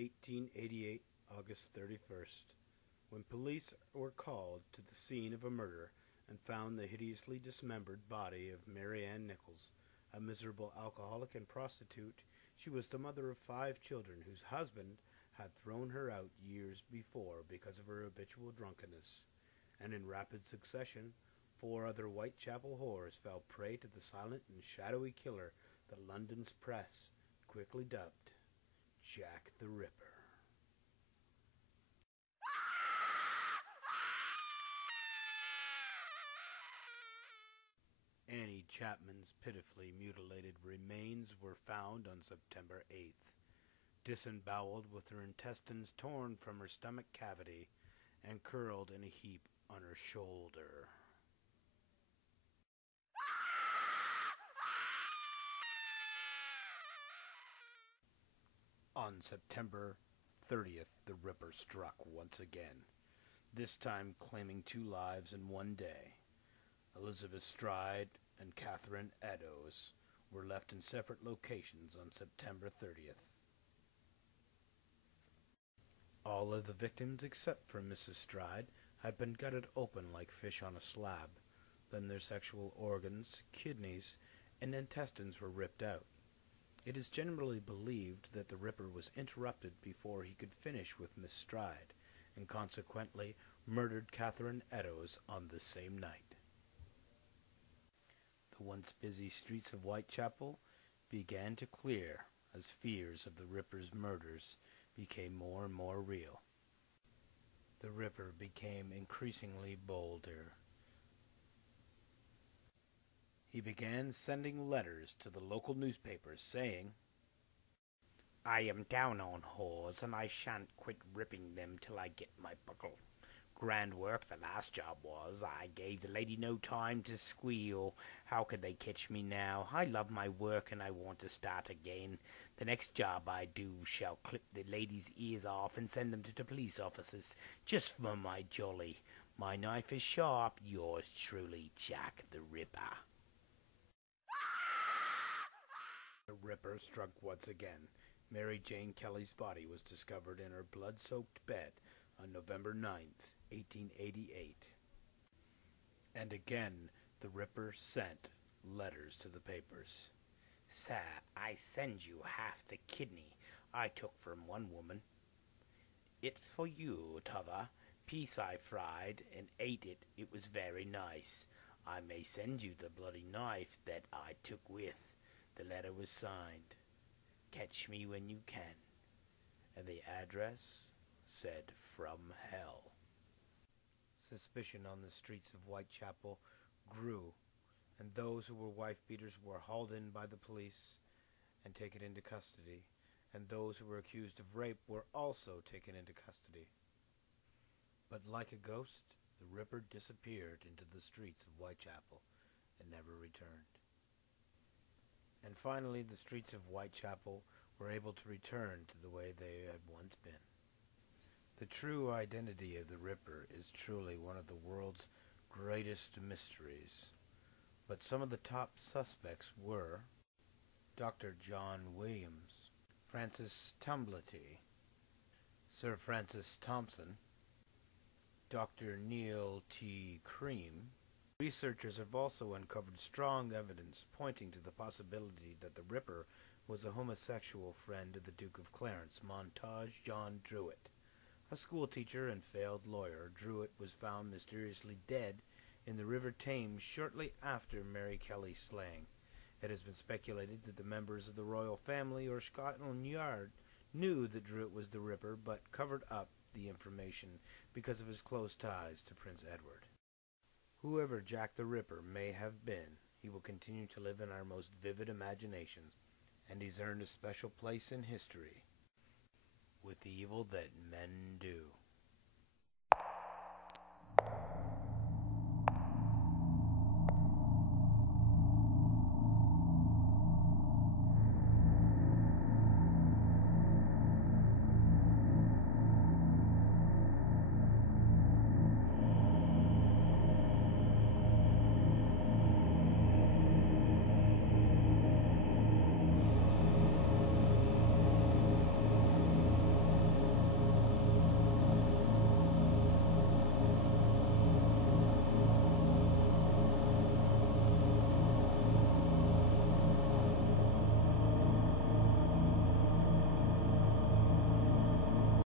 1888, August 31st, when police were called to the scene of a murder and found the hideously dismembered body of Mary Ann Nichols, a miserable alcoholic and prostitute. She was the mother of 5 children whose husband had thrown her out years before because of her habitual drunkenness, and in rapid succession 4 other Whitechapel whores fell prey to the silent and shadowy killer that London's press quickly dubbed Jack the Ripper. Annie Chapman's pitifully mutilated remains were found on September 8th, disemboweled with her intestines torn from her stomach cavity and curled in a heap on her shoulder. On September 30th, the Ripper struck once again, this time claiming 2 lives in one day. Elizabeth Stride and Catherine Eddowes were left in separate locations on September 30th. All of the victims except for Mrs. Stride had been gutted open like fish on a slab. Then their sexual organs, kidneys, and intestines were ripped out. It is generally believed that the Ripper was interrupted before he could finish with Miss Stride, and consequently murdered Catherine Eddowes on the same night. The once busy streets of Whitechapel began to clear as fears of the Ripper's murders became more and more real. The Ripper became increasingly bolder. He began sending letters to the local newspapers saying, "I am down on whores, and I shan't quit ripping them till I get my buckle. Grand work the last job was. I gave the lady no time to squeal. How could they catch me now? I love my work, and I want to start again. The next job I do shall clip the ladies' ears off and send them to the police officers, just for my jolly. My knife is sharp. Yours truly, Jack the Ripper." The Ripper struck once again. Mary Jane Kelly's body was discovered in her blood-soaked bed on November 9th, 1888. And again the Ripper sent letters to the papers. "Sir, I send you half the kidney I took from one woman. It's for you, t'other. Piece I fried and ate it. It was very nice. I may send you the bloody knife that I took with." The letter was signed, "Catch me when you can," and the address said, "From Hell." Suspicion on the streets of Whitechapel grew, and those who were wife-beaters were hauled in by the police and taken into custody, and those who were accused of rape were also taken into custody. But like a ghost, the Ripper disappeared into the streets of Whitechapel and never returned. And finally the streets of Whitechapel were able to return to the way they had once been. The true identity of the Ripper is truly one of the world's greatest mysteries, but some of the top suspects were Dr. John Williams, Francis Tumblety, Sir Francis Thompson, Dr. Neil T. Cream. Researchers have also uncovered strong evidence pointing to the possibility that the Ripper was a homosexual friend of the Duke of Clarence, Montage John Druitt. A schoolteacher and failed lawyer, Druitt was found mysteriously dead in the River Thames shortly after Mary Kelly's slaying. It has been speculated that the members of the royal family or Scotland Yard knew that Druitt was the Ripper, but covered up the information because of his close ties to Prince Edward. Whoever Jack the Ripper may have been, he will continue to live in our most vivid imaginations, and he's earned a special place in history with the evil that men do.